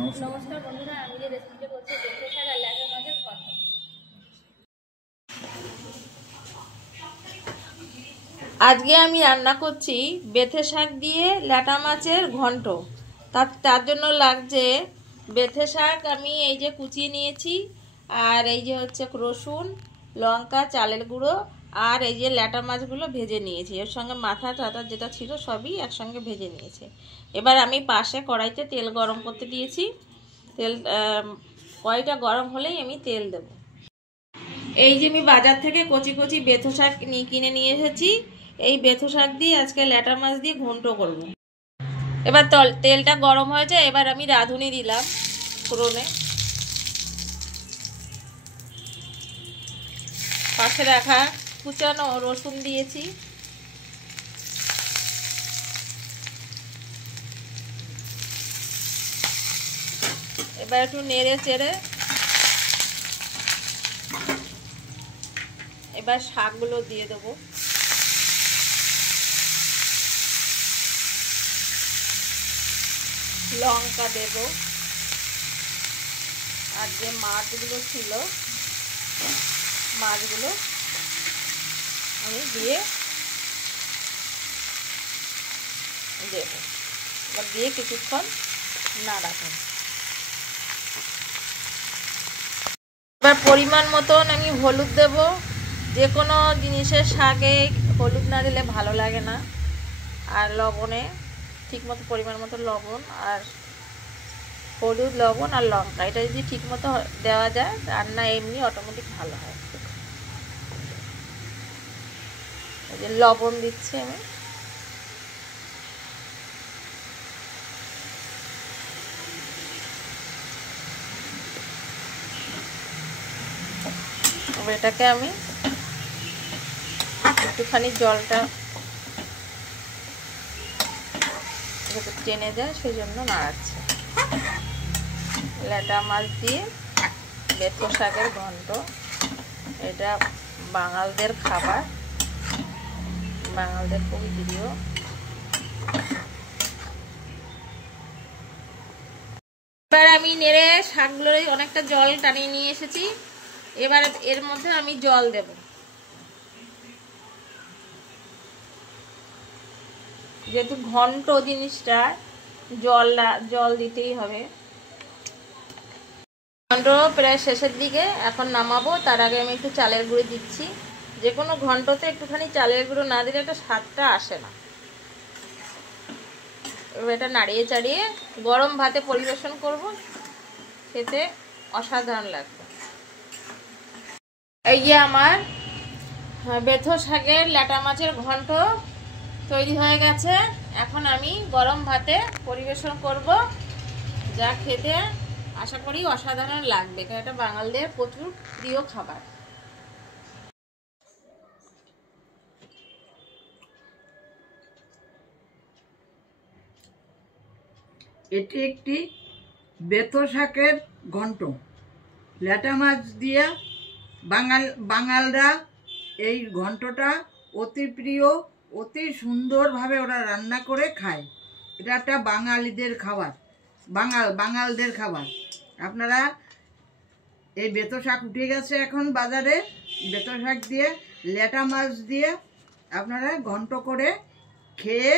নমস্কার বন্ধুরা, আমি যে রেসিপিটা করছি বেথে শাক আর ল্যাটা মাছের ঘন্ট। আজকে আমি রান্না করছি বেথে শাক দিয়ে ল্যাটা মাছের ঘন্ট। তার জন্য লাগছে বেথে শাক আমি এই যে কুচিয়ে নিয়েছি, আর এই যে হচ্ছে রসুন, লঙ্কা, চালের গুঁড়ো, আর এই যে ল্যাটা মাছগুলো ভেজে নিয়েছি। এর সঙ্গে মাথা টাথা যেটা ছিল সবই একসঙ্গে ভেজে নিয়েছি। এবার আমি পাশে কড়াইতে তেল গরম করতে দিয়েছি। তেল কড়াইটা গরম হলেই আমি তেল দেব। এই যে আমি বাজার থেকে কচি কচি বেথো শাক কিনে নিয়ে এসেছি। এই বেথো শাক দিয়ে আজকে ল্যাটা মাছ দিয়ে ঘন্ট করব। এবার তেলটা গরম হয়েছে, এবার আমি রাঁধুনি দিলাম ফোড়নে। পাশে রাখা কুচানো রসুন দিয়েছি। এবার একটু নেড়ে চেড়ে এবার শাকগুলো দিয়ে দেবো। লঙ্কা দেব, আর যে মাছগুলো ছিল মাছগুলো আমি দিয়ে দেব। এবার দিয়ে কিছুক্ষণ নাড়াবো। এবার পরিমাণ মতন আমি হলুদ দেব। যে কোনো জিনিসের শাকে হলুদ না দিলে ভালো লাগে না। আর লবণে ঠিক মতো পরিমাণ মতো লবণ, আর হলুদ, লবণ আর লঙ্কা, এটা যদি ঠিক মতো দেওয়া যায় রান্না এমনি অটোমেটিক ভালো হয়। এই যে লবণ দিচ্ছি আমি। এবার এটাকে আমি একটুখানি জলটা যাতে টেনে যায় সেই জন্য নাড়াচ্ছি। ল্যাটা মাছ দিয়ে বেথো শাকের ঘন্ট, এটা বাঙালদের খাবার, বাঙালদের খুবই প্রিয়। এবার আমি নেড়ে শাকগুলোর অনেকটা জল টানিয়ে নিয়ে এসেছি। এবার এর মধ্যে আমি জল দেব। যেহেতু ঘন্ট জিনিসটা জল দিতেই হবে। ঘন্ট প্রায় শেষের দিকে, এখন নামাবো। তার আগে আমি একটু চালের গুঁড়ো দিচ্ছি। যে কোনো ঘন্টতে একটুখানি চালের গুঁড়ো না দিলে একটা স্বাদটা আসে না। এবার এটা নাড়িয়ে চাড়িয়ে গরম ভাতে পরিবেশন করব, খেতে অসাধারণ লাগবে। এই যে আমার বেথো শাকের ল্যাটা মাছের ঘন্ট তৈরি হয়ে গেছে। এখন আমি গরম ভাতে পরিবেশন করব, যা খেতে আশা করি অসাধারণ লাগবে, কারণ এটা বাঙালিদের প্রচুর প্রিয় খাবার। এটি একটি বেথো শাকের ঘন্ট। ল্যাটা মাছ দিয়ে বাঙালরা এই ঘন্টটা অতি প্রিয়, অতি সুন্দরভাবে ওরা রান্না করে খায়। এটা একটা বাঙালিদের খাবার, বাঙালদের খাবার। আপনারা এই বেথো শাক উঠে গেছে এখন বাজারে, বেথো শাক দিয়ে ল্যাটা মাছ দিয়ে আপনারা ঘন্ট করে খেয়ে